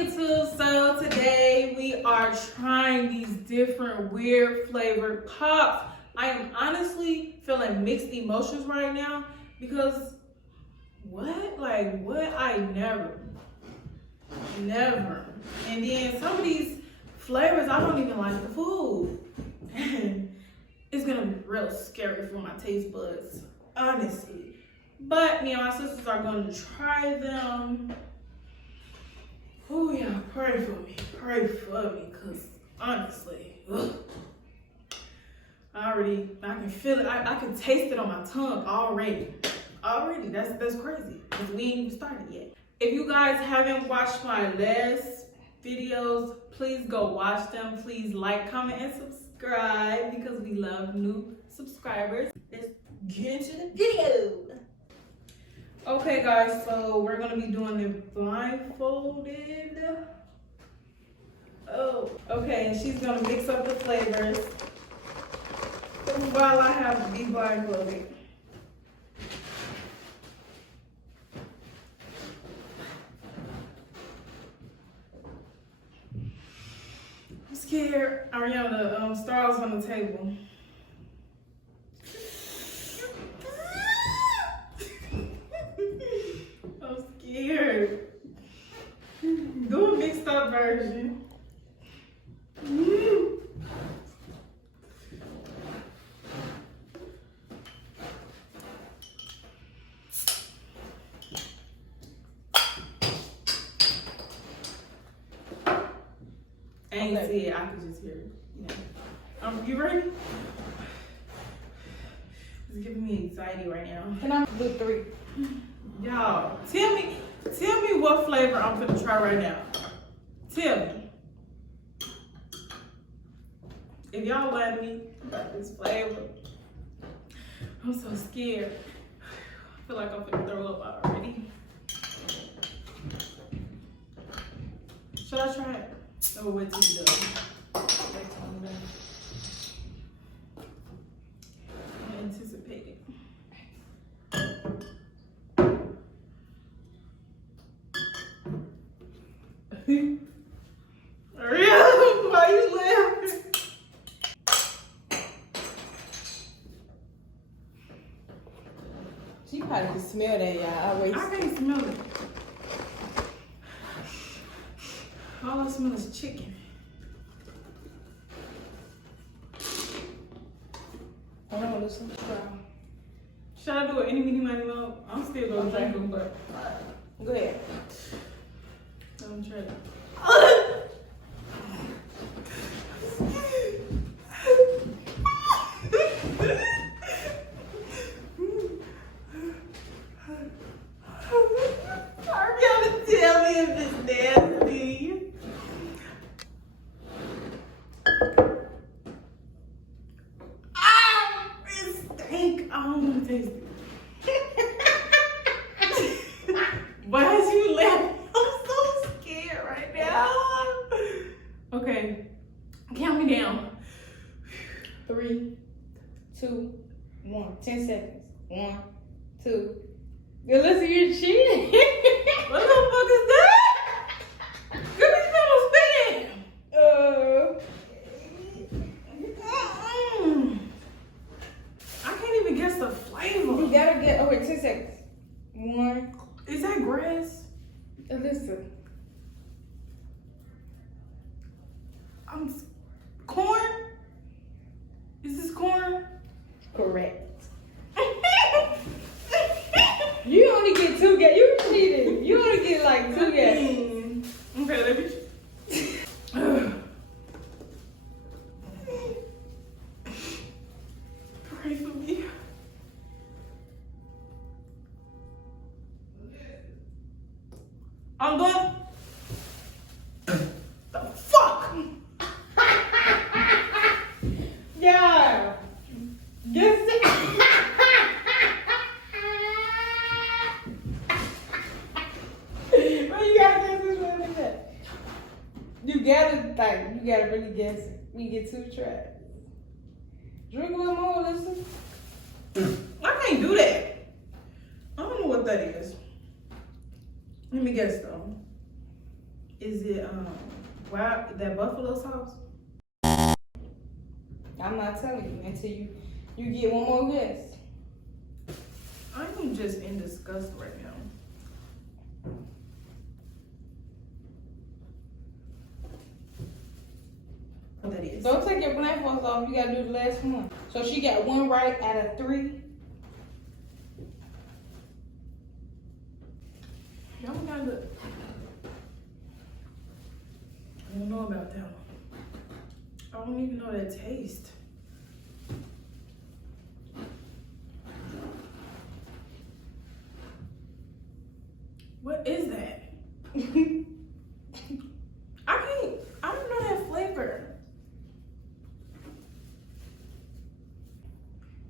YouTube. So today we are trying these different weird flavored pops. I am honestly feeling mixed emotions right now because what? Like what? I never. And then some of these flavors, I don't even like the food. It's gonna be real scary for my taste buds, honestly. But me and my sisters are gonna try them. Oh yeah, pray for me, cause honestly, I can feel it. I can taste it on my tongue already. That's crazy. Cause we ain't even started yet. If you guys haven't watched my last videos, please go watch them. Please like, comment, and subscribe because we love new subscribers. Let's get into the video. Okay guys, so we're gonna be doing it blindfolded. Oh, okay, and she's gonna mix up the flavors while I have to be blindfolded. I'm scared. Ariana, stars on the table. I'm scared. Do a mixed up version. I ain't see it, I could just hear it. Yeah. You ready? It's giving me anxiety right now. Can I do 3? Y'all, tell me what flavor I'm gonna try right now. Tell me. If y'all like me about this flavor, I'm so scared. I feel like I'm gonna throw up already. Should I try it? Oh, wait till you do it. I'm anticipating. Why you laughing? She probably can smell that, y'all. I can't smell it. All I smell is chicken. I don't want to listen. Should I do an any, mini, money, mo? I'm still gonna drink them, but Go ahead. I'm trying to. Tell me if it's nasty. Ah, it stink. I don't want to taste it. Why is you laughing? I'm so scared right now. Okay, count me down. 3, 2, 1. 10 seconds. 1, 2. Alyssa, you're cheating. What the fuck is that? Give me some spin. I can't even guess the flavor. You gotta get. Oh wait, 10 seconds. 1. Is that grass? Alyssa. Corn? Is this corn? Correct. You only get 2 guesses. You cheated. You only get like 2 guesses. Okay, let me. Pray for me. I'm done. The fuck? Yeah. Guess it. Well, you gotta guess this one like that. You gotta really guess it. We get 2 tries. Drink a little more, listen. I can't do that. I don't know what that is. Let me guess though. Is it wow, that buffalo sauce? I'm not telling you until you get one more guess. I'm just in disgust right now. What that is? Don't take your blindfolds off. You gotta do the last one. So she got one right out of 3. Y'all gotta. I don't know about that one. I don't even know that taste. What is that? I don't know that flavor.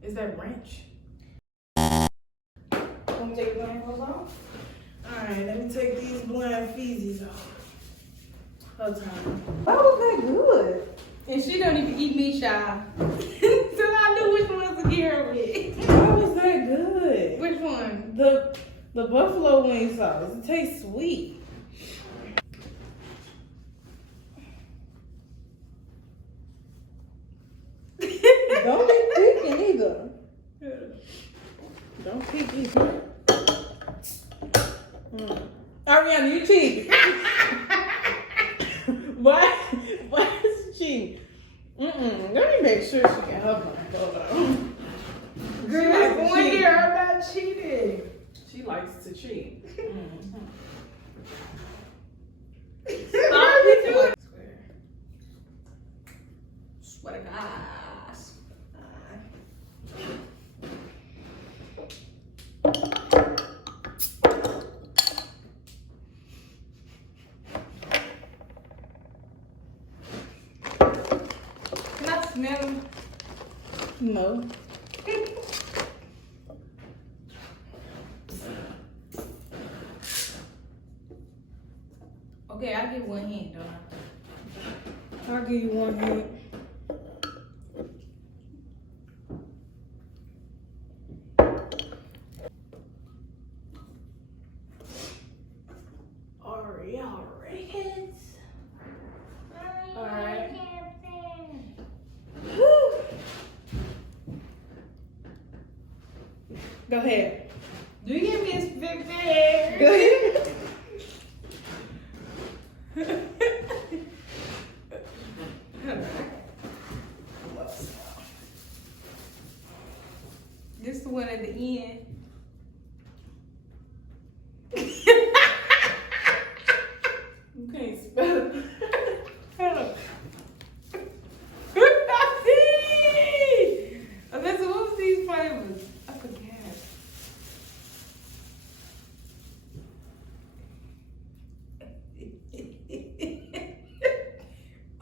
Is that ranch? Want me to take your blindfolds off? Alright, let me take these blind feezies off. Her time. Why was that good? And she don't even eat me shy. So I knew which ones to get her with. Why was that good? Which one? The buffalo wing sauce. It tastes sweet. Don't be picking either. Don't pick either. Ariana, you cheating. Why is she cheating? Let me make sure she got her blindfold on. Girl, She likes to one cheat. year I'm not cheating. She likes to cheat. Stop it. Swear to God. Can I smell them? No. Okay, I'll give one hint, don't I? I'll give you one hint. Oreo Rickets. Alright. Go ahead. Do you give me a specific Go ahead. This is the one at the end. You can't spell it. Alyssa, what was these flavors? I forgot.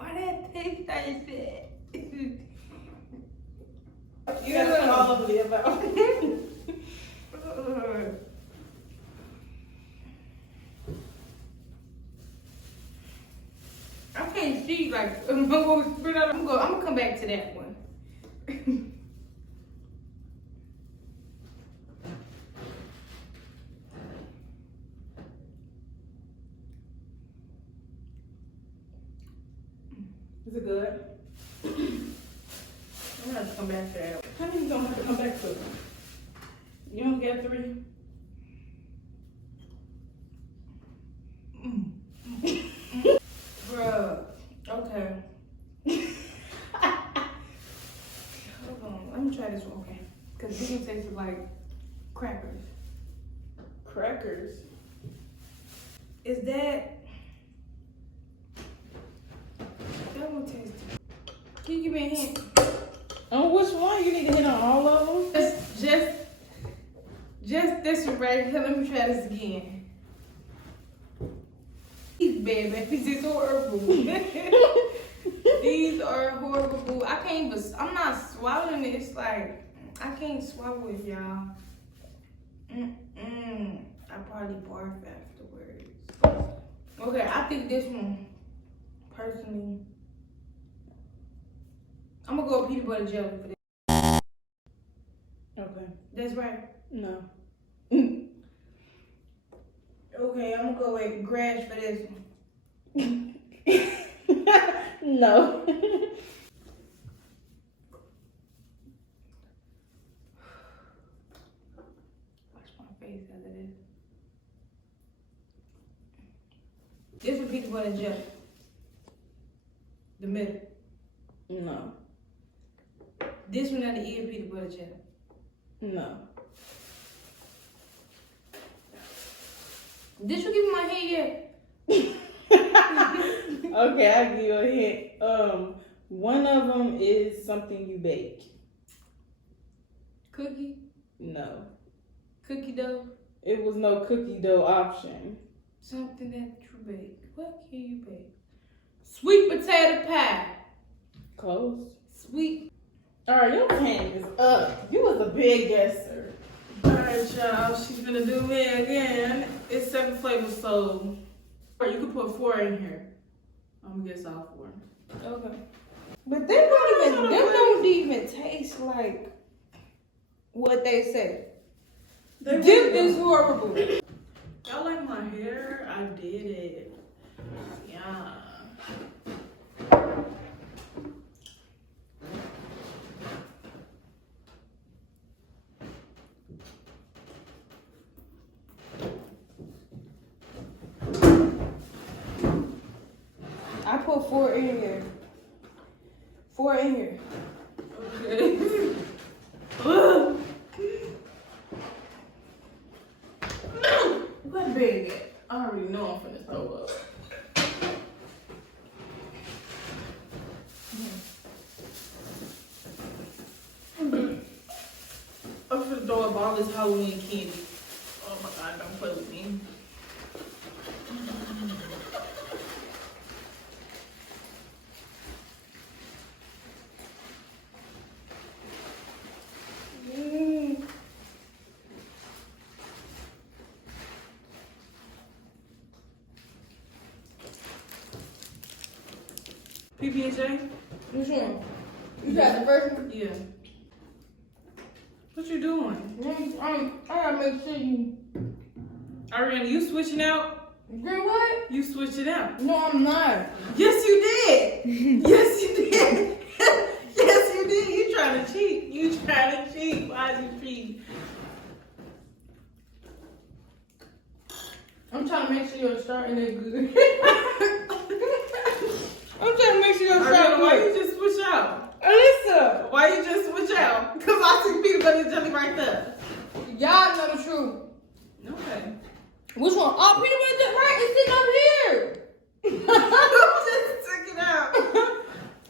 Oh, that tastes like that. You gotta put all of the above. I can't see like I'm gonna come back to that one. Is it good? I'm gonna have to come back to that. How many you gonna have to come back to? You only got 3? Bruh. Okay. Hold on. Let me try this one, okay? Because this one tastes like crackers. Crackers. Is that one tastes? Can you give me a hint? On which one? You need to hit on all of them? Just this one right here. Let me try this again. These bad babies is horrible. These are horrible. I can't even, I'm not swallowing it. It's like, I can't swallow it, y'all. I probably barf afterwards. Okay, I think this one, personally, I'm gonna go with peanut butter jelly for this. Okay. That's right. No. Okay, I'm gonna go with grass for this one. No. Watch my face after this. This with peanut butter and jelly. The middle. No. This one at the end, peanut butter jelly. No. Did you give me my hand yet? Okay, I'll give you a hint. One of them is something you bake. Cookie? No. Cookie dough? It was no cookie dough option. Something that you bake. What can you bake? Sweet potato pie. Close. Sweet. Alright, your game is up. You was a big guesser. Alright, y'all. She's gonna do me again. It's 7 flavors, so or you could put 4 in here. I'm gonna guess all 4. Okay. But them don't even taste like what they say. Dip is horrible. Y'all like my hair? I did it. Yeah. I put 4 in here. 4 in here. Okay. What big? I already know I'm finna throw up. I'm finna throw up all this Halloween candy. Oh my God, don't play with me. PB&J? Which one? You got the first one? Yeah. What you doing? I gotta make sure you. Ariana, you switching out? Girl, what? You switching out. No, I'm not. Yes, you did. Yes, you did. Yes, you did. You trying to cheat. You trying to cheat. Why'd you cheat? I'm trying to make sure you're starting it good. I'm trying to make sure you're starting Ariana, why good. you just switch out? Alyssa! Why you just switch out? Because I see peanut butter and jelly right there. Y'all know the truth. Okay. Which one? Oh, peanut butter jelly, right? It's sitting up here. You just took it out.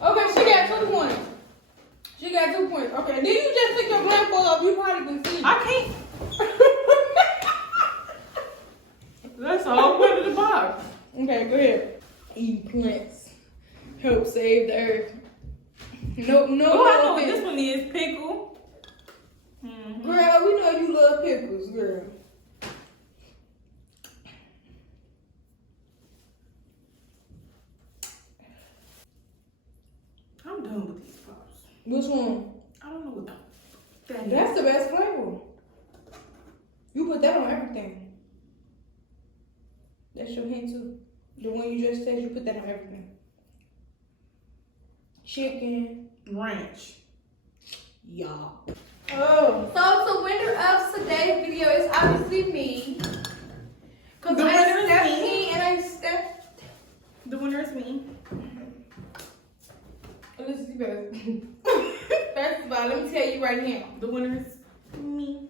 Okay, she got 2 points. She got 2 points. Okay, then you just took your blindfold off. You probably can see. I can't. That's the whole point of the box. Okay, go ahead. Eat plants. Help save the earth. No. Oh, I know what this one is. Pickle. Mm-hmm. Girl, we know you love pickles, girl. I'm done with these pops. Which one? I don't know what that is. That's the best flavor. You put that on everything. That's your hint too. The one you just said, you put that on everything. Chicken. Ranch. Y'all. Oh. So the winner of today's video is obviously me. Cause The I winner is stepped me. in and I stepped. The winner is me. Let's see first. First of all, let me tell you right now. The winner is me.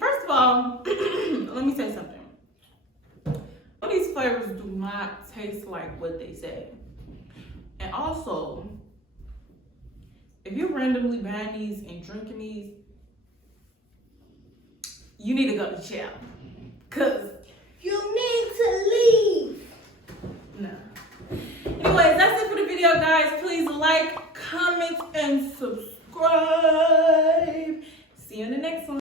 First of all, let me say something. All these flavors do not taste like what they say. And also, if you're randomly buying these and drinking these, you need to go to jail. Cause You need to leave. no. Anyways, that's it for the video, guys. Please like,